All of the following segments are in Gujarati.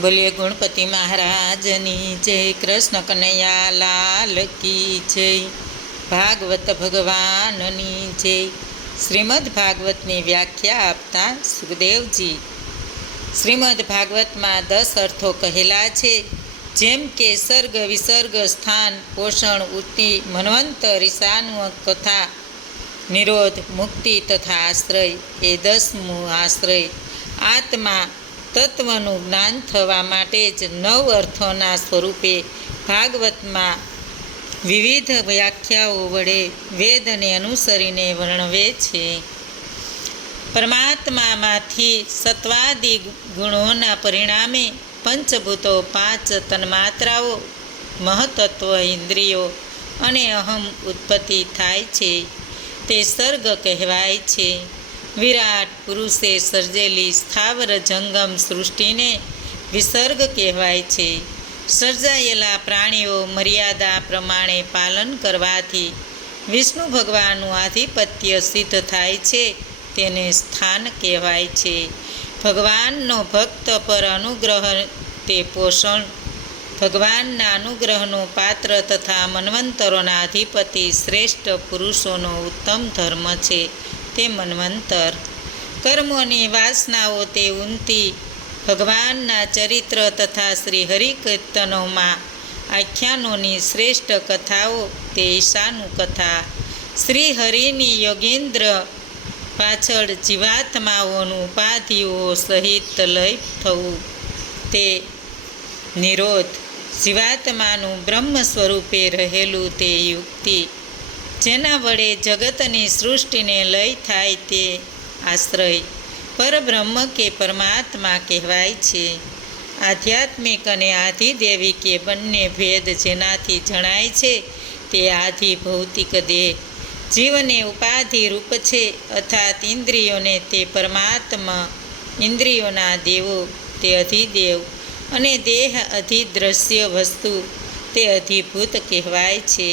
બોલીએ ગણપતિ મહારાજની જય, કૃષ્ણ કનૈયા લાલ કી જય, ભાગવત ભગવાનની જય. શ્રીમદ ભાગવતની વ્યાખ્યા આપતા સુખદેવજી, શ્રીમદ ભાગવતમાં 10 અર્થો કહેલા છે. જેમ કે સર્ગ, વિસર્ગ, સ્થાન, પોષણ, ઉક્તિ, મન્વંતર, ઈશાનું, કથા, નિરોધ, મુક્તિ તથા આશ્રય એ 10મું આશ્રય. આત્મા તત્વનું જ્ઞાન થવા માટે જ 9 અર્થોના સ્વરૂપે ભાગવતમાં વિવિધ વ્યાખ્યાઓ વડે વેદને અનુસરીને વર્ણવે છે. પરમાત્મામાંથી સત્વાદિ ગુણોના પરિણામે પંચભૂતો, 5 તન્માત્રાઓ, મહતત્વ, ઇન્દ્રિયો અને અહમ ઉત્પત્તિ થાય છે. તે સર્ગ કહેવાય છે. વિરાટ પુરુષે સર્જેલી સ્થાવર જંગમ સૃષ્ટિને વિસર્ગ કહેવાય છે. સર્જાયેલા પ્રાણીઓ મર્યાદા પ્રમાણે પાલન કરવાથી વિષ્ણુ ભગવાનનું આધિપત્ય સિદ્ધ થાય છે, તેને સ્થાન કહેવાય છે. ભગવાનનો ભક્ત પર અનુગ્રહ તે પોષણ. ભગવાનના અનુગ્રહનો પાત્ર તથા મન્વંતરોના અધિપતિ શ્રેષ્ઠ પુરુષોનો ઉત્તમ ધર્મ છે, તે મન્વંતર. કર્મોની વાસનાઓ તે ઉન્નતિ. ભગવાનના ચરિત્ર તથા શ્રી હરિકીર્તનોમાં આખ્યાનોની શ્રેષ્ઠ કથાઓ તે ઈશાનું કથા. શ્રી હરિની યોગેન્દ્ર પાછળ જીવાત્માઓનું ઉપાધિઓ સહિત લય થવું તે નિરોધ. જીવાત્માનું બ્રહ્મ સ્વરૂપે રહેલું તે યુક્તિ. જેના વડે જગતની સૃષ્ટિને લય થાય તે આશ્રય. પરબ્રહ્મ કે પરમાત્મા કહેવાય છે. આધ્યાત્મિક અને આધિદેવી કે બંને ભેદ જેનાથી જણાય છે તે આધિ ભૌતિક દેહ. જીવને ઉપાધિ રૂપ છે, અર્થાત ઇન્દ્રિયોને તે પરમાત્મા. ઇન્દ્રિયોના દેવો તે અધિદેવ અને દેહ અધિદ્રશ્ય વસ્તુ તે અધિભૂત કહેવાય છે.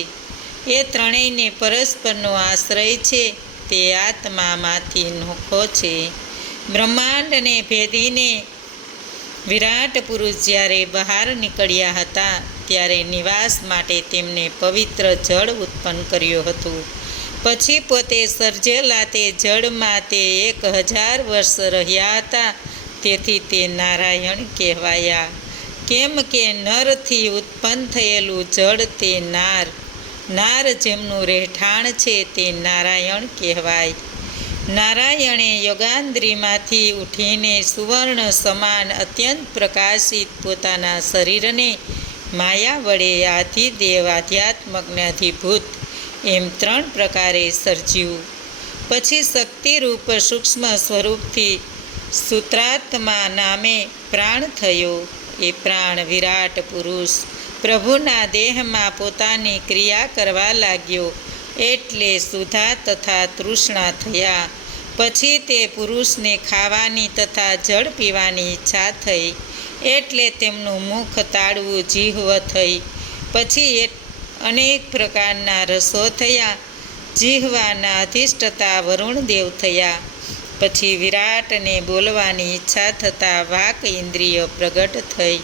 એ ત્રણેયને પરસ્પરનો આશ્રય છે, તે આત્મામાંથી નોખો છે. બ્રહ્માંડને ભેદીને વિરાટ પુરુષ જ્યારે બહાર નીકળ્યા હતા ત્યારે નિવાસ માટે તેમને પવિત્ર જળ ઉત્પન્ન કર્યું હતું. પછી પોતે સર્જેલા તે જળમાં તે 1000 વર્ષ રહ્યા હતા, તેથી તે નારાયણ કહેવાયા. કેમ કે નરથી ઉત્પન્ન થયેલું જળ તે નાર. નાર જેમનું રહેઠાણ છે તે નારાયણ કહેવાય. નારાયણે યોગાન્દ્રીમાંથી ઉઠીને સુવર્ણ સમાન અત્યંત પ્રકાશિત પોતાના શરીરને માયા વડે આધિદેવ, આધ્યાત્મકને અધિભૂત એમ 3 પ્રકારે સર્જ્યું. પછી શક્તિરૂપ સૂક્ષ્મ સ્વરૂપથી સૂત્રાત્મા નામે પ્રાણ થયો. એ પ્રાણ વિરાટ પુરુષ પ્રભુના દેહમાં પોતાની ક્રિયા કરવા લાગ્યો, એટલે સુધા તથા તૃષ્ણા થયા. પછી તે પુરુષને ખાવાની તથા જળ પીવાની ઈચ્છા થઈ, એટલે તેમનું મુખ તાળવું જીહ્વ થઈ. પછી અનેક પ્રકારના રસો થયા. જીહ્વાના અધિષ્ઠતા વરુણદેવ થયા. પછી વિરાટને બોલવાની ઈચ્છા થતાં વાક ઇન્દ્રિય પ્રગટ થઈ.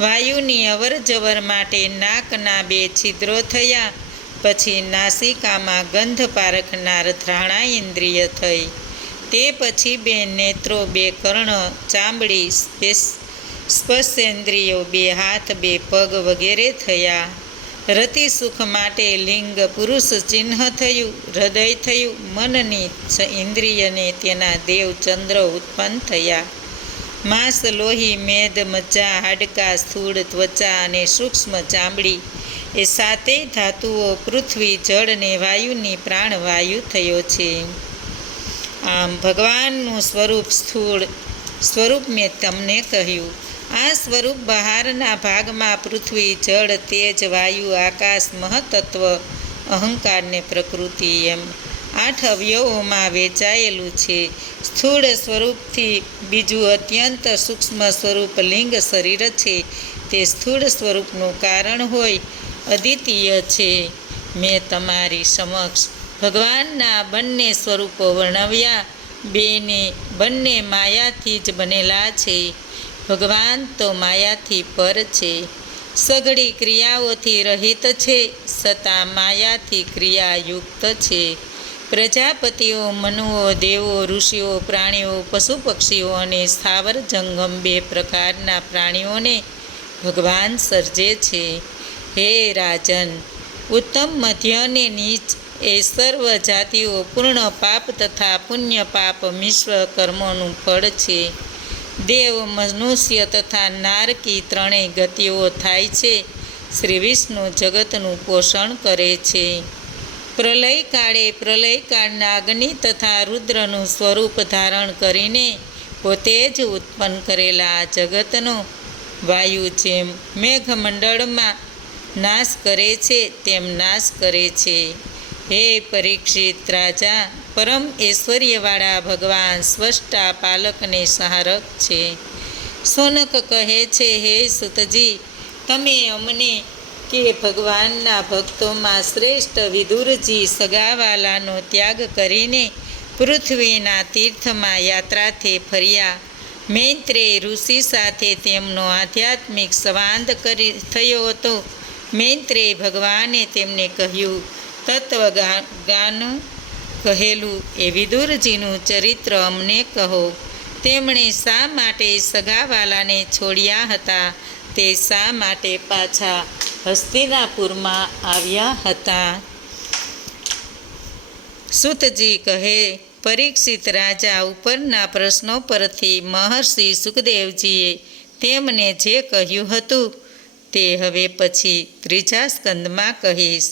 વાયુની અવર જવર માટે નાકના 2 છિદ્રો થયા. પછી નાસિકામાં ગંધ પારખનાર ઘ્રાણા ઇન્દ્રિય થઈ. તે પછી 2 નેત્રો, 2 કર્ણ, ચામડી, સ્પર્શેન્દ્રિયો, 2 હાથ, 2 પગ વગેરે થયા. રતિ સુખ માટે લિંગ પુરુષ ચિહ્ન થયું. હૃદય થયું. મનની ઇન્દ્રિયને તેના દેવ ચંદ્ર ઉત્પન્ન થયા. માંસ, લોહી, મેદ, મજ્જા, હાડકાં, સ્થૂળ ત્વચા અને સૂક્ષ્મ ચામડી એ 7 ધાતુઓ પૃથ્વી, જળ ને વાયુની પ્રાણવાયુ થયો છે. આમ ભગવાનનું સ્વરૂપ સ્થૂળ સ્વરૂપ મેં તમને કહ્યું. આ સ્વરૂપ બહારના ભાગમાં પૃથ્વી, જળ, તેજ, વાયુ, આકાશ, મહતત્વ, અહંકાર ને પ્રકૃતિ એમ 8 અવયવોમાં વેચાયેલું છે. સ્થૂળ સ્વરૂપથી બીજું અત્યંત સૂક્ષ્મ સ્વરૂપ લિંગ શરીર છે, તે સ્થૂળ સ્વરૂપનું કારણ હોય અદ્વિતીય છે. મેં તમારી સમક્ષ ભગવાનના બંને સ્વરૂપો વર્ણવ્યા. બંને માયાથી જ બનેલા છે. ભગવાન તો માયાથી પર છે, સઘળી ક્રિયાઓથી રહિત છે, છતાં માયાથી ક્રિયાયુક્ત છે. પ્રજાપતિઓ, મનુઓ, દેવો, ઋષિઓ, પ્રાણીઓ, પશુ પક્ષીઓ અને સ્થાવર જંગમ 2 પ્રકારના પ્રાણીઓને ભગવાન સર્જે છે. હે રાજન, ઉત્તમ, મધ્ય અને નીચ એ સર્વ જાતિઓ પૂર્ણ પાપ તથા પુણ્ય પાપ મિશ્ર કર્મોનું ફળ છે. દેવ, મનુષ્ય તથા નારકી 3 ગતિઓ થાય છે. શ્રી વિષ્ણુ જગતનું પોષણ કરે છે. પ્રલય કાળે પ્રલયકાળના અગ્નિ તથા રુદ્રનું સ્વરૂપ ધારણ કરીને પોતે જ ઉત્પન્ન કરેલા જગતનો વાયુ જેમ મેઘમંડળમાં નાશ કરે છે તેમ નાશ કરે છે. હે પરીક્ષિત રાજા, પરમ ઐશ્વર્યવાળા ભગવાન સ્રષ્ટા પાલકને સહારક છે. સોનક કહે છે, હે સુતજી, તમે અમને કે ભગવાનના ભક્તોમાં શ્રેષ્ઠ વિદુરજી સગાવાલાનો ત્યાગ કરીને પૃથ્વીના તીર્થમાં યાત્રાથી ફર્યા. મૈત્રેય ઋષિ સાથે તેમનો આધ્યાત્મિક સંવાદ થયો હતો. મૈત્રેય ભગવાને તેમને કહ્યું, તત્વગાન કહેલું એ વિદુરજીનું ચરિત્ર અમને કહો. તેમણે શા માટે સગાવાલાને છોડ્યા હતા? તે શા માટે પાછા હસ્તિનાપુરમાં આવ્યા હતા? સુતજી કહે, પરીક્ષિત રાજા, ઉપરના પ્રશ્નો પરથી મહર્ષિ સુખદેવજીએ તેમને જે કહ્યું હતું તે હવે પછી 3જા સ્કંદમાં કહીશ.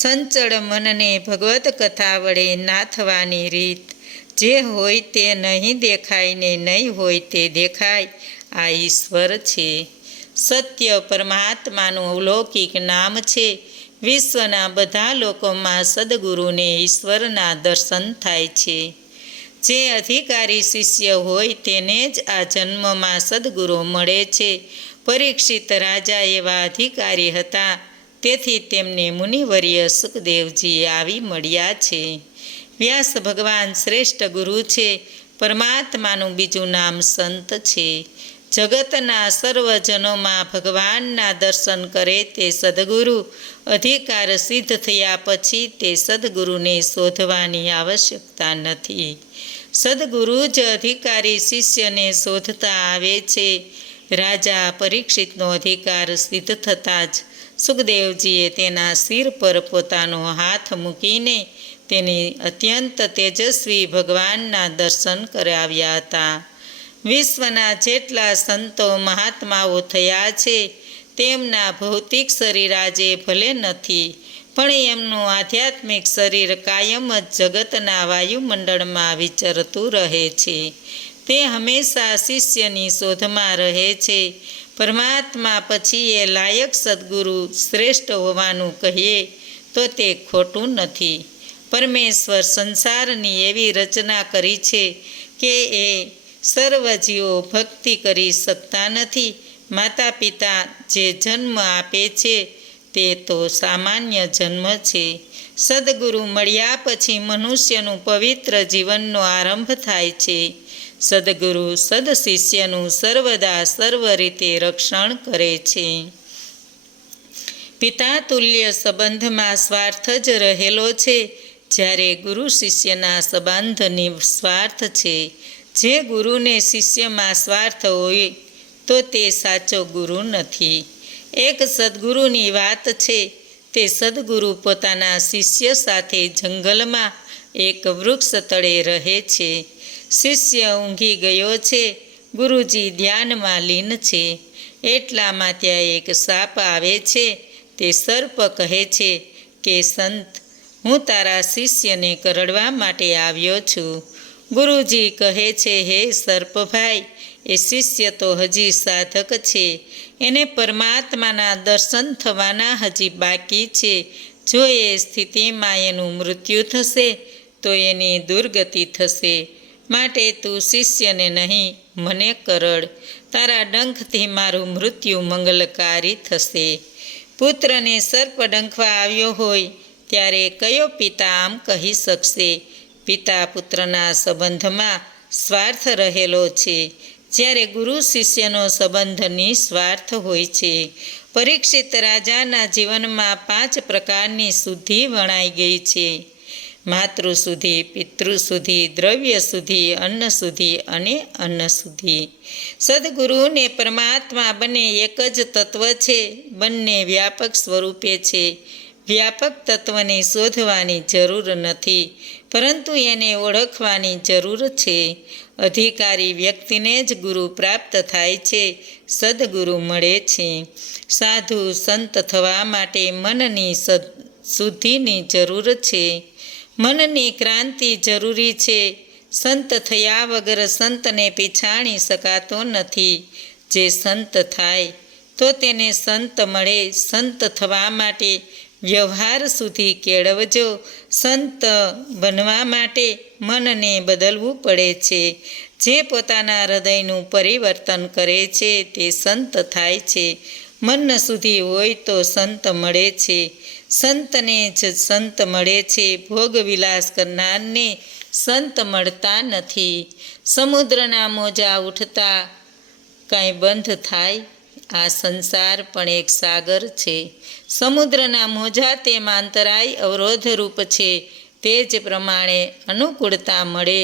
ચંચળ મનને ભગવત કથા વડે નાથવાની રીત. જે હોય તે નહીં દેખાય ને નહીં હોય તે દેખાય, આ ઈશ્વર છે. સત્ય પરમાત્માનું અલૌકિક નામ છે. વિશ્વના બધા લોકોમાં સદગુરુને ઈશ્વરના દર્શન થાય છે. જે અધિકારી શિષ્ય હોય તેને જ આ જન્મમાં સદગુરુ મળે છે. પરીક્ષિત રાજા એવા અધિકારી હતા, તેથી તેમને મુનિવર્ય સુખદેવજી આવી મળ્યા છે. વ્યાસ ભગવાન શ્રેષ્ઠ ગુરુ છે. પરમાત્માનું બીજું નામ સંત છે. જગતના સર્વજનોમાં ભગવાનના દર્શન કરે તે સદગુરુ. અધિકાર સિદ્ધ થયા પછી તે સદગુરુને શોધવાની આવશ્યકતા નથી. સદગુરુ જ અધિકારી શિષ્યને શોધતા આવે છે. રાજા પરીક્ષિતનો અધિકાર સિદ્ધ થતાં જ સુખદેવજીએ તેના શિર પર પોતાનો હાથ મૂકીને તેને અત્યંત તેજસ્વી ભગવાનના દર્શન કરાવ્યા હતા. વિશ્વના જેટલા સંતો મહાત્માઓ થયા છે તેમના ભૌતિક શરીર આજે ભલે નથી, પણ એમનું આધ્યાત્મિક શરીર કાયમ જ જગતના વાયુમંડળમાં વિચરતું રહે છે. તે હંમેશા શિષ્યની શોધમાં રહે છે. પરમાત્મા પછી એ લાયક સદગુરુ શ્રેષ્ઠ હોવાનું કહીએ તો તે ખોટું નથી. પરમેશ્વર સંસારની એવી રચના કરી છે કે એ સર્વ જીવો ભક્તિ કરી શકતા નથી. માતા પિતા જે જન્મ આપે છે તે તો સામાન્ય જન્મ છે. સદગુરુ મળ્યા પછી મનુષ્યનું પવિત્ર જીવનનો આરંભ થાય છે. સદગુરુ સદશિષ્યનું સર્વદા સર્વ રીતે રક્ષણ કરે છે. પિતા તુલ્ય સંબંધમાં સ્વાર્થ જ રહેલો છે, જ્યારે ગુરુ શિષ્યના સંબંધ નિસ્વાર્થ છે. જે ગુરુને શિષ્યમાં સ્વાર્થ હોય તો તે સાચો ગુરુ નથી. એક સદગુરુની વાત છે. તે સદગુરુ પોતાના શિષ્ય સાથે જંગલમાં એક વૃક્ષ તળે રહે છે. શિષ્ય ઊંઘી ગયો છે. ગુરુજી ધ્યાનમાં લીન છે. એટલામાં ત્યાં એક સાપ આવે છે. તે સર્પ કહે છે કે સંત, હું તારા શિષ્યને કરડવા માટે આવ્યો છું. ગુરુજી કહે છે, હે સર્પભાઈ, એ શિષ્ય તો હજી સાધક છે. એને પરમાત્માના દર્શન થવાના હજી બાકી છે. જો એ સ્થિતિમાં એનું મૃત્યુ થશે તો એની દુર્ગતિ થશે. માટે તું શિષ્યને નહીં, મને કરડ. તારા ડંખથી મારું મૃત્યુ મંગલકારી થશે. પુત્રને સર્પ ડંખવા આવ્યો હોય ત્યારે કયો પિતા આમ કહી શકશે? પિતા પુત્રના સંબંધમાં સ્વાર્થ રહેલો છે. જ્યારે ગુરુ શિષ્યનો સંબંધ નિસ્વાર્થ હોય છે. પરીક્ષિત રાજાના જીવનમાં 5 પ્રકારની શુદ્ધિ વણાઈ ગઈ છે: માતૃ શુદ્ધિ, પિતૃ શુદ્ધિ, દ્રવ્ય શુદ્ધિ, અન્ન શુદ્ધિ અને અન્ન શુદ્ધિ. સદગુરુ ને પરમાત્મા બંને એક જ તત્વ છે. બંને વ્યાપક સ્વરૂપે છે. વ્યાપક તત્વને શોધવાની જરૂર નથી, પરંતુ એને ઓળખવાની જરૂર છે. અધિકારી વ્યક્તિને જ ગુરુ પ્રાપ્ત થાય છે, સદગુરુ મળે છે. સાધુ સંત થવા માટે મનની શુદ્ધિની જરૂર છે. મનની ક્રાંતિ જરૂરી છે. સંત થયા વગર સંતને પીછાણી શકાતો નથી. જે સંત થાય તો તેને સંત મળે. સંત થવા માટે વ્યવહાર સુધી કેળવજો. સંત બનવા માટે મનને બદલવું પડે છે. જે પોતાના હૃદયનું પરિવર્તન કરે છે તે સંત થાય છે. મન સુધી હોય તો સંત મળે છે. સંતને જ સંત મળે છે. ભોગ વિલાસ કરનારને સંત મળતા નથી. સમુદ્રના મોજા ઉઠતા કાંઈ બંધ થાય? આ સંસાર પણ એક સાગર છે. સમુદ્રના મોજા તેમાં અંતરાય અવરોધરૂપ છે. તે જ પ્રમાણે અનુકૂળતા મળે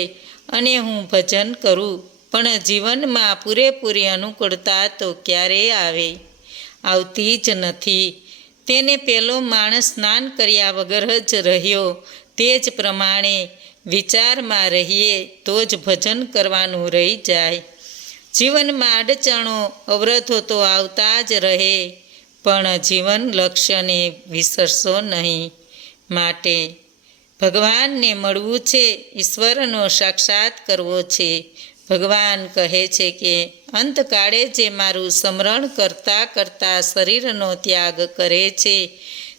અને હું ભજન કરું, પણ જીવનમાં પૂરેપૂરી અનુકૂળતા તો ક્યારેય આવે? આવતી જ નથી. તેને પેલો માણસ સ્નાન કર્યા વગર જ રહ્યો. તે જ પ્રમાણે વિચારમાં રહીએ તો જ ભજન કરવાનું રહી જાય. જીવનમાં અડચણો અવરોધો તો આવતા જ રહે, પણ જીવન લક્ષ્યને વિસરશો નહીં. માટે ભગવાનને મળવું છે, ઈશ્વરનો સાક્ષાત કરવો છે. ભગવાન કહે છે કે અંતકાળે જે મારું સ્મરણ કરતાં કરતાં શરીરનો ત્યાગ કરે છે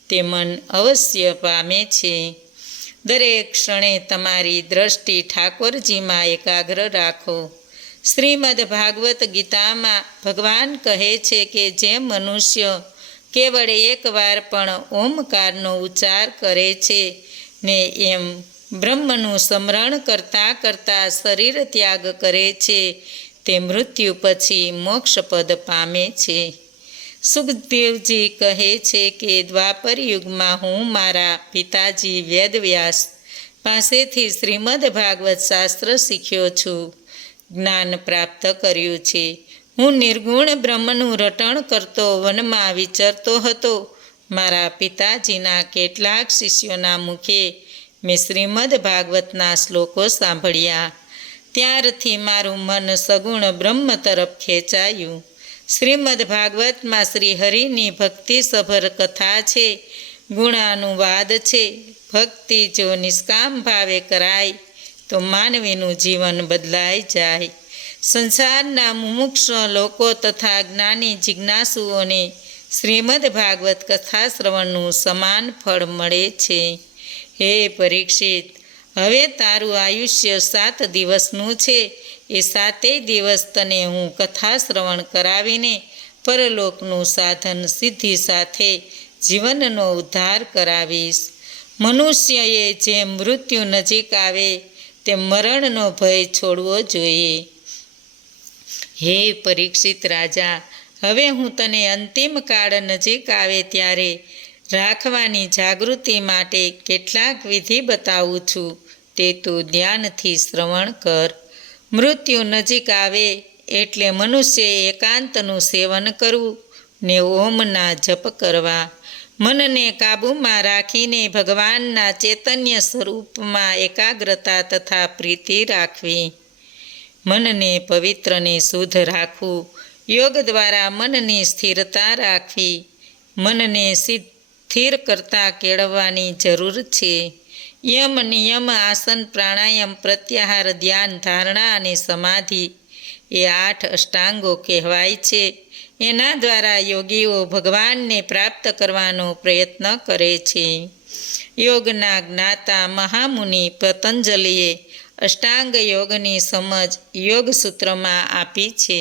તે મન અવશ્ય પામે છે. દરેક ક્ષણે તમારી દ્રષ્ટિ ઠાકોરજીમાં એકાગ્ર રાખો. શ્રીમદ ભાગવત ગીતામાં ભગવાન કહે છે કે જે મનુષ્ય કેવળ એકવાર પણ ઓમકારનો ઉચ્ચાર કરે છે ને એમ બ્રહ્મનું સ્મરણ કરતાં કરતાં શરીર ત્યાગ કરે છે તે મૃત્યુ પછી મોક્ષપદ પામે છે. સુખદેવજી કહે છે કે દ્વાપર યુગમાં હું મારા પિતાજી વેદવ્યાસ પાસેથી શ્રીમદ ભાગવત શાસ્ત્ર શીખ્યો છું, જ્ઞાન પ્રાપ્ત કર્યું છે. હું નિર્ગુણ બ્રહ્મનું રટણ કરતો વનમાં વિચરતો હતો. મારા પિતાજીના કેટલાક શિષ્યોના મુખે મેં શ્રીમદ ભાગવતના શ્લોકો સાંભળ્યા. ત્યારથી મારું મન સગુણ બ્રહ્મ તરફ ખેંચાયું. શ્રીમદ ભાગવતમાં શ્રી હરિની ભક્તિસભર કથા છે, ગુણાનુવાદ છે. ભક્તિ જો નિષ્કામ ભાવે કરાય તો માનવીનું જીવન બદલાઈ જાય. સંસારના મુમુક્ષ લોકો તથા જ્ઞાની જિજ્ઞાસુઓને શ્રીમદ ભાગવત કથા શ્રવણનું સમાન ફળ મળે છે. હે પરીક્ષિત, હવે તારું આયુષ્ય 7 દિવસનું છે. એ 7 દિવસ તને હું કથા શ્રવણ કરાવીને પરલોકનું સાધન સિદ્ધિ સાથે જીવનનો ઉદ્ધાર કરાવીશ. મનુષ્યએ જેમ મૃત્યુ નજીક આવે તેમ મરણનો ભય છોડવો જોઈએ. હે પરીક્ષિત રાજા, હવે હું તને અંતિમ કાળ નજીક આવે ત્યારે રાખવાની જાગૃતિ માટે કેટલાક વિધિ બતાવું છું, તે તું ધ્યાનથી શ્રવણ કર. મૃત્યુ નજીક આવે એટલે મનુષ્યએ એકાંતનું સેવન કરવું ને ઓમના જપ કરવા. મનને કાબૂમાં રાખીને ભગવાનના ચૈતન્ય સ્વરૂપમાં એકાગ્રતા તથા પ્રીતિ રાખવી. મનને પવિત્ર ને શુદ્ધ રાખવું. યોગ દ્વારા મનની સ્થિરતા રાખવી. મનને સ્થિર કરતાં કેળવવાની જરૂર છે. યમ, નિયમ, આસન, પ્રાણાયામ, પ્રત્યાહાર, ધ્યાન, ધારણા અને સમાધિ એ 8 અષ્ટાંગો કહેવાય છે. એના દ્વારા યોગીઓ ભગવાનને પ્રાપ્ત કરવાનો પ્રયત્ન કરે છે. યોગના જ્ઞાતા મહામુનિ પતંજલિએ અષ્ટાંગ યોગની સમજ યોગ સૂત્રમાં આપી છે.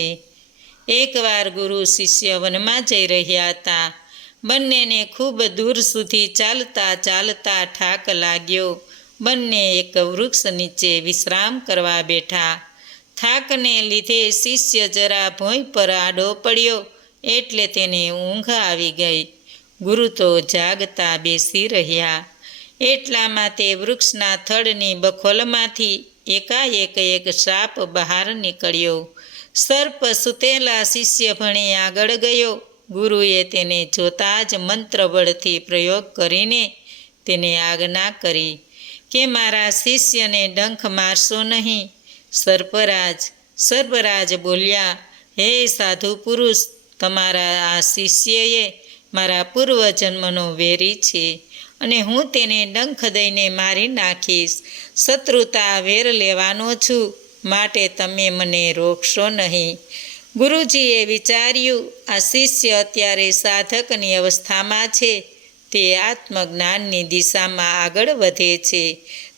એકવાર ગુરુ શિષ્ય વનમાં જઈ રહ્યા હતા. બંનેને ખૂબ દૂર સુધી ચાલતા ચાલતા થાક લાગ્યો. બંને એક વૃક્ષ નીચે વિશ્રામ કરવા બેઠા. થાકને લીધે શિષ્ય જરા ભોંય પર આડો પડ્યો એટલે તેને ઊંઘ આવી ગઈ. ગુરુ તો જાગતા બેસી રહ્યા. એટલામાં તે વૃક્ષના થડની બખોલમાંથી એકાએક એક સાપ બહાર નીકળ્યો. સર્પ સૂતેલા શિષ્ય ભણી આગળ ગયો. ગુરુએ તેને જોતા જ મંત્રબળથી પ્રયોગ કરીને તેને આજ્ઞા કરી કે મારા શિષ્યને ડંખ મારશો નહીં. સર્પરાજ બોલ્યા, હે સાધુ પુરુષ, તમારા આ શિષ્યએ મારા પૂર્વજન્મનો વેરી છે અને હું તેને ડંખ દઈને મારી નાખીશ. શત્રુતા વેર લેવાનો છું, માટે તમે મને રોકશો નહીં. ગુરુજીએ વિચાર્યું, આ શિષ્ય અત્યારે સાધકની અવસ્થામાં છે, તે આત્મજ્ઞાનની દિશામાં આગળ વધે છે.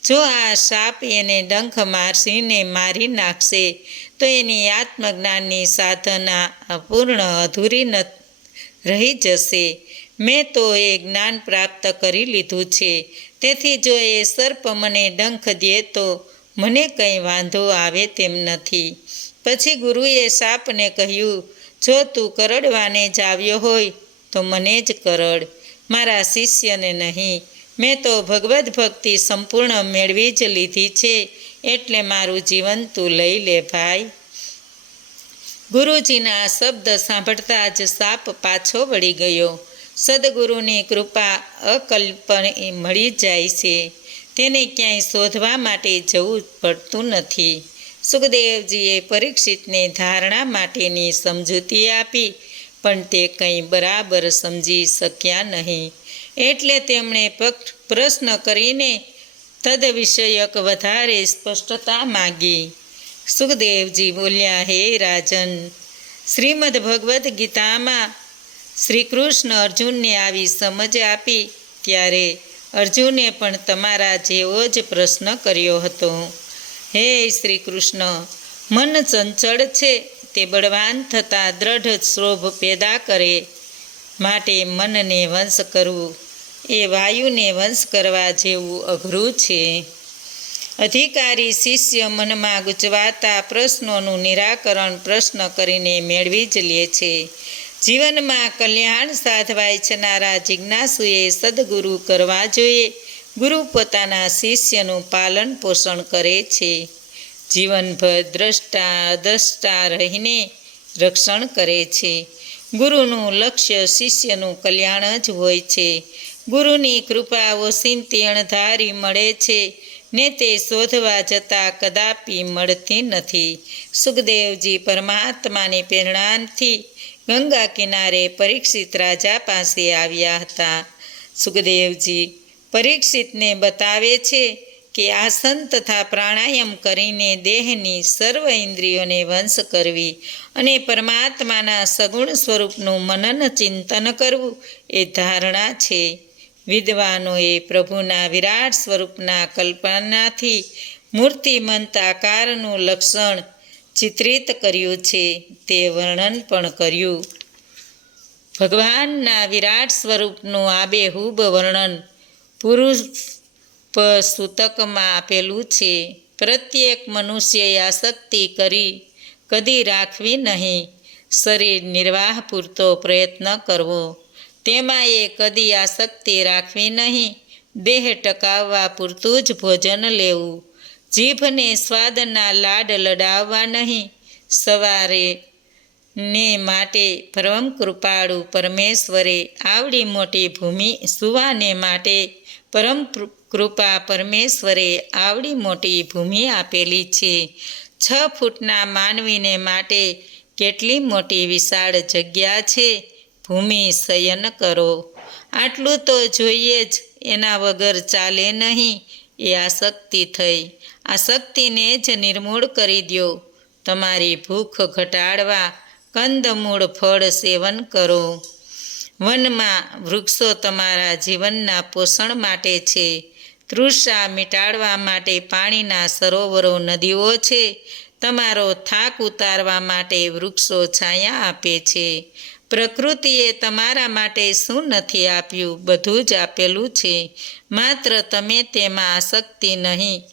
જો આ સાપ એને ડંખ મારસીને મારી નાખશે તો એની આત્મજ્ઞાનની સાધના અપૂર્ણ અધૂરી રહી જશે. મેં તો એ જ્ઞાન પ્રાપ્ત કરી લીધું છે, તેથી જો એ સર્પ મને ડંખ દે તો મને કંઈ વાંધો આવે તેમ નથી. પછી ગુરુએ સાપને કહ્યું, જો તું કરડવાને જ આવ્યો હોય તો મને જ કરડ, મારા શિષ્યને નહીં. મેં તો ભગવદ્ ભક્તિ સંપૂર્ણ મેળવી જ લીધી છે, એટલે મારું જીવન તું લઈ લે ભાઈ. ગુરુજીના આ શબ્દ સાંભળતા જ સાપ પાછો વળી ગયો. સદગુરુની કૃપા અકલ્પનીય મળી જાય છે. તેને ક્યાંય શોધવા માટે જવું પડતું નથી. સુખદેવજીએ પરીક્ષિતને ધારણા માટેની સમજૂતી આપી, પણ તે કંઈ બરાબર સમજી શક્યા નહીં. એટલે તેમણે પ્રશ્ન કરીને તદ્વિષયક વધારે સ્પષ્ટતા માગી. સુખદેવજી બોલ્યા, હે રાજન, શ્રીમદ ભગવદ્ ગીતામાં શ્રી કૃષ્ણ અર્જુનને આવી સમજ આપી ત્યારે અર્જુને પણ તમારા જેવો જ પ્રશ્ન કર્યો હતો. હે શ્રી કૃષ્ણ, મન ચંચળ છે, તે બળવાન થતાં દ્રઢ ક્ષોભ પેદા કરે. માટે મનને વંશ કરવું એ વાયુને વંશ કરવા જેવું અઘરું છે. અધિકારી શિષ્ય મનમાં ગૂંચવાતા પ્રશ્નોનું નિરાકરણ પ્રશ્ન કરીને મેળવી જ લે છે. જીવનમાં કલ્યાણ સાધવા ઈચ્છનારા જિજ્ઞાસુએ સદગુરુ કરવા જોઈએ. ગુરુ પોતાના શિષ્યનું પાલન પોષણ કરે છે. જીવનભર દ્રષ્ટા અદ્રષ્ટા રહીને રક્ષણ કરે છે. ગુરુનું લક્ષ્ય શિષ્યનું કલ્યાણ જ હોય છે. ગુરુની કૃપા ઓસિંતી અણધારી મળે છે ને તે શોધવા જતાં કદાપી મળતી નથી. સુખદેવજી પરમાત્માની પ્રેરણાથી ગંગા કિનારે પરીક્ષિત રાજા પાસે આવ્યા હતા. સુખદેવજી પરીક્ષિતને બતાવે છે કે આસન તથા પ્રાણાયામ કરીને દેહની સર્વ ઇન્દ્રિયોને વંશ કરવી અને પરમાત્માના સગુણ સ્વરૂપનું મનન ચિંતન કરવું એ ધારણા છે. વિદ્વાનોએ પ્રભુના વિરાટ સ્વરૂપના કલ્પનાથી મૂર્તિમંત આકારનું લક્ષણ ચિત્રિત કર્યું છે, તે વર્ણન પણ કર્યું. ભગવાનના વિરાટ સ્વરૂપનું આબેહૂબ વર્ણન પુરુષસૂતકમાં આપેલું છે. પ્રત્યેક મનુષ્યએ આસક્તિ કદી રાખવી નહીં. શરીર નિર્વાહ પૂરતો પ્રયત્ન કરવો, તેમાં એ કદી આસક્તિ રાખવી નહીં. દેહ ટકાવવા પૂરતું જ ભોજન લેવું. જીભને સ્વાદના લાડ લડાવવા નહીં. સવારે ને માટે પરમ કૃપાળુ પરમેશ્વરે આવડી મોટી ભૂમિ સુવાને માટે પરમ કૃપા પરમેશ્વરે આવડી મોટી ભૂમિ આપેલી છે. 6 ફૂટના માનવીને માટે કેટલી મોટી વિશાળ જગ્યા છે. ભૂમિ શયન કરો, આટલું તો જોઈએ જ, એના વગર ચાલે નહીં. એ આસક્તિ થઈ. આસક્તિને જ નિર્મૂળ કરી દો. તમારી ભૂખ ઘટાડવા કંદમૂળ ફળ સેવન કરો. વનમાં વૃક્ષો તમારા જીવનના પોષણ માટે છે. તૃષા મિટાડવા માટે પાણીના સરોવરો નદીઓ છે. તમારો થાક ઉતારવા માટે વૃક્ષો છાયા આપે છે. પ્રકૃતિએ તમારા માટે શું નથી આપ્યું? બધું જ આપેલું છે. માત્ર તમે તેમાં આસક્તિ નહીં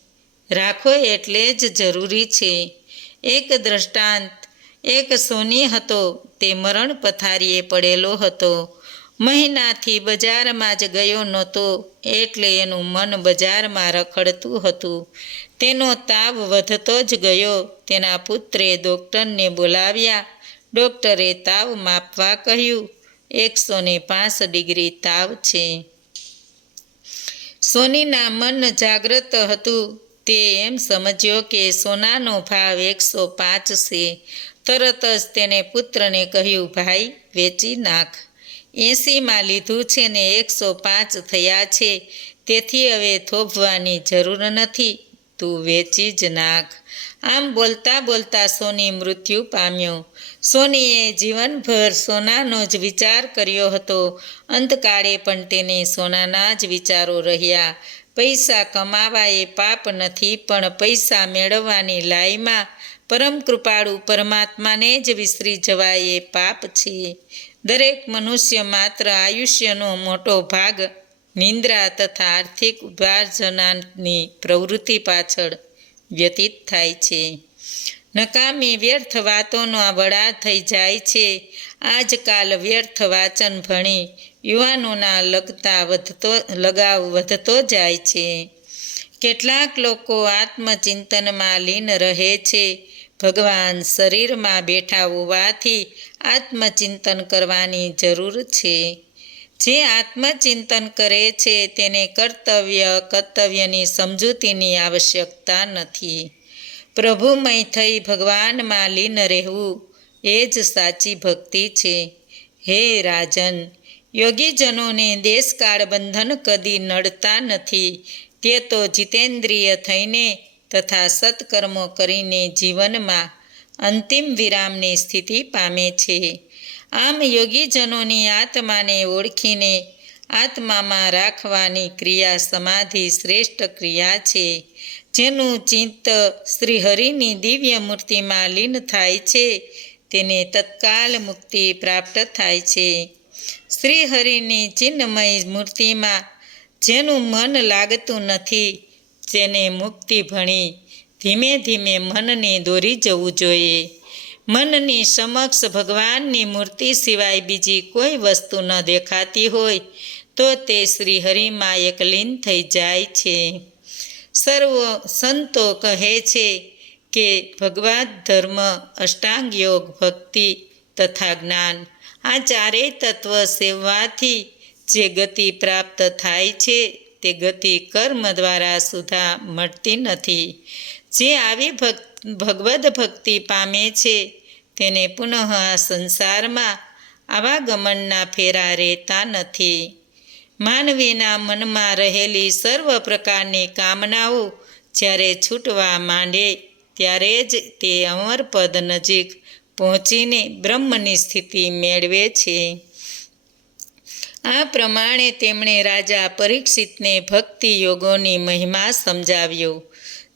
રાખો એટલે જ જરૂરી છે. એક દ્રષ્ટાંત. એક સોની હતો, તે મરણ પથારીએ પડેલો હતો. મહિનાથી બજારમાં જ ગયો નહોતો, એટલે એનું મન બજારમાં રખડતું હતું. તેનો તાવ વધતો જ ગયો. તેના પુત્રે ડૉક્ટરને બોલાવ્યા. ડૉક્ટરે તાવ માપવા કહ્યું. 105 ડિગ્રી તાવ છે. સોનીના મન જાગ્રત હતું. તે એમ સમજ્યો કે સોનાનો ભાવ 105 છે. તરત જ તેને પુત્રને કહ્યું, ભાઈ, વેચી નાખ. 80માં લીધું છે ને 105 થયા છે, તેથી હવે થોભવાની જરૂર નથી. તું વેચી જ નાખ. આમ બોલતા બોલતા સોની મૃત્યુ પામ્યો. સોનીએ જીવનભર સોનાનો જ વિચાર કર્યો હતો. અંતકાળે પણ તેને સોનાના જ વિચારો રહ્યા. પૈસા કમાવા એ પાપ નથી, પણ પૈસા મેળવવાની લાઈમાં પરમ કૃપાળુ પરમાત્માને જ વિસરી જવાય એ પાપ છે. દરેક મનુષ્ય માત્ર આયુષ્યનો મોટો ભાગ નિંદ્રા તથા આર્થિક ઉપાર્જનની પ્રવૃત્તિ પાછળ વ્યતીત થાય છે. નકામી વ્યર્થ વાતોનો વડા થઈ જાય છે. આજકાલ વ્યર્થ વાંચન ભણી યુવાનોના લગાવ વધતો જાય છે. કેટલાક લોકો આત્મચિંતનમાં લીન રહે છે. ભગવાન શરીરમાં બેઠા હોવાથી આત્મચિંતન કરવાની જરૂર છે. જે આત્મચિંતન કરે છે તેને કર્તવ્યની સમજૂતીની આવશ્યકતા નથી. પ્રભુમય થઈ ભગવાનમાં લીન રહેવું એ જ સાચી ભક્તિ છે. હે રાજન, યોગીજનોને દેશકાળ બંધન કદી નડતા નથી. તે તો જીતેન્દ્રિય થઈને તથા સત્કર્મો કરીને જીવનમાં અંતિમ વિરામની સ્થિતિ પામે છે. આમ યોગીજનોની આત્માને ઓળખીને આત્મામાં રાખવાની ક્રિયા સમાધિ શ્રેષ્ઠ ક્રિયા છે. જેનું ચિત્ત શ્રીહરિની દિવ્ય મૂર્તિમાં લીન થાય છે, તેને તત્કાલ મુક્તિ પ્રાપ્ત થાય છે. શ્રીહરિની ચિન્મય મૂર્તિમાં જેનું મન લાગતું નથી, તેને મુક્તિ ભણી ધીમે ધીમે મનને દોરી જવું જોઈએ. મનની સમક્ષ ભગવાનની મૂર્તિ સિવાય બીજી કોઈ વસ્તુ ન દેખાતી હોય તો તે શ્રીહરિમાં એકલીન થઈ જાય છે. સર્વ સંતો કહે છે કે ભગવદ ધર્મ, અષ્ટાંગ યોગ, ભક્તિ તથા જ્ઞાન, આ ચારેય તત્વ સેવવાથી જે ગતિ પ્રાપ્ત થાય છે તે ગતિ કર્મ દ્વારા સુધા મળતી નથી. જે આવી ભગવદ ભક્તિ પામે છે તેને પુનઃ આ સંસારમાં આવાગમનના ફેરા રહેતા નથી. માનવીના મનમાં રહેલી સર્વ પ્રકારની કામનાઓ જ્યારે છૂટવા માંડે ત્યારે જ તે અમરપદ નજીક પહોંચીને બ્રહ્મની સ્થિતિ મેળવે છે. આ પ્રમાણે તેમણે રાજા પરીક્ષિતને ભક્તિ યોગોની મહિમા સમજાવ્યો.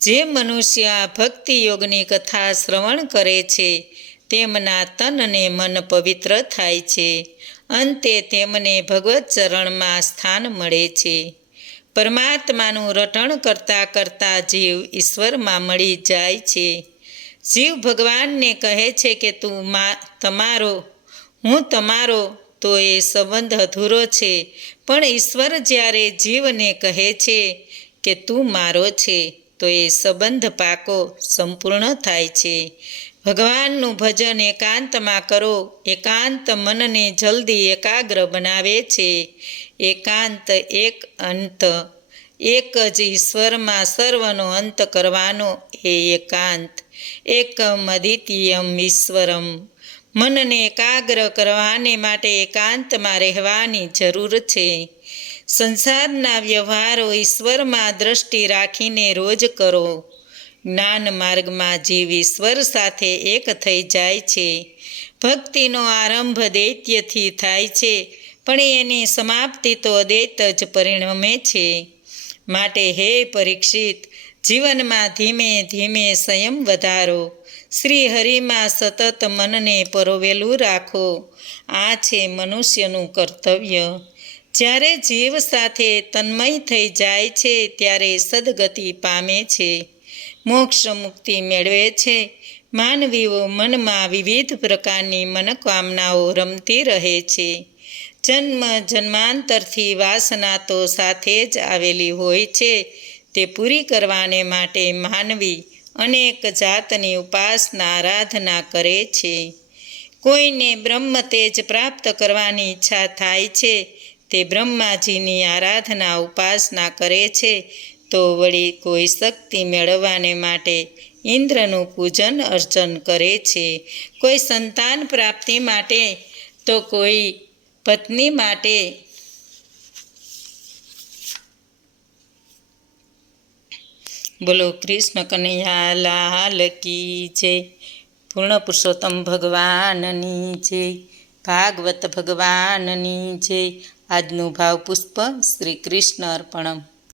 જે મનુષ્ય આ ભક્તિ યોગની કથા શ્રવણ કરે છે તેમના તન અને મન પવિત્ર થાય છે. અંતે તેમને ભગવત ચરણમાં સ્થાન મળે છે. પરમાત્માનું રટણ કરતાં કરતાં જીવ ઈશ્વરમાં મળી જાય છે. જીવ ભગવાનને કહે છે કે તું તમારો, હું તમારો, તો એ સંબંધ અધૂરો છે. પણ ઈશ્વર જ્યારે જીવને કહે છે કે તું મારો છે, તો એ સંબંધ પાકો સંપૂર્ણ થાય છે. ભગવાનનું ભજન એકાંતમાં કરો. એકાંત મનને જલ્દી એકાગ્ર બનાવે છે. એકાંત એક અંત, એક જ ઈશ્વરમાં સર્વનો અંત કરવાનો એ એકાંત. એકમ અદ્વિતીયમ ઈશ્વરમ. મનને એકાગ્ર કરવાને માટે એકાંતમાં રહેવાની જરૂર છે. સંસારના વ્યવહારો ઈશ્વરમાં દ્રષ્ટિ રાખીને રોજ કરો. જ્ઞાન માર્ગમાં જીવ ઈશ્વર સાથે એક થઈ જાય છે. ભક્તિનો આરંભ દૈત્યથી થાય છે, પણ એની સમાપ્તિ તો અદૈત જ પરિણમે છે. માટે હે પરીક્ષિત, જીવનમાં ધીમે ધીમે સંયમ વધારો. શ્રી હરિમાં સતત મનને પરોવેલું રાખો. આ છે મનુષ્યનું કર્તવ્ય. જ્યારે જીવ સાથે તન્મય થઈ જાય છે ત્યારે સદગતિ પામે છે, મોક્ષ મુક્તિ મેળવે છે. માનવીઓ મનમાં વિવિધ પ્રકારની મનોકામનાઓ રમતી રહે છે. જન્મ જન્માંતરથી વાસના તો સાથે જ આવેલી હોય છે. તે પૂરી કરવાને માટે માનવી અનેક જાતની ઉપાસના આરાધના કરે છે. કોઈને બ્રહ્મ તેજ પ્રાપ્ત કરવાની ઈચ્છા થાય છે, તે બ્રહ્માજીની આરાધના ઉપાસના કરે છે. તો વળી કોઈ શક્તિ મેળવવાને માટે ઇન્દ્રનું પૂજન અર્ચન કરે છે. કોઈ સંતાન પ્રાપ્તિ માટે તો કોઈ પત્ની માટે બોલો કૃષ્ણ કનૈયા લાલ કી જય. પૂર્ણ પુરુષોત્તમ ભગવાનની જય. ભાગવત ભગવાનની જય. આજનું ભાવ પુષ્પ શ્રી કૃષ્ણ અર્પણમ.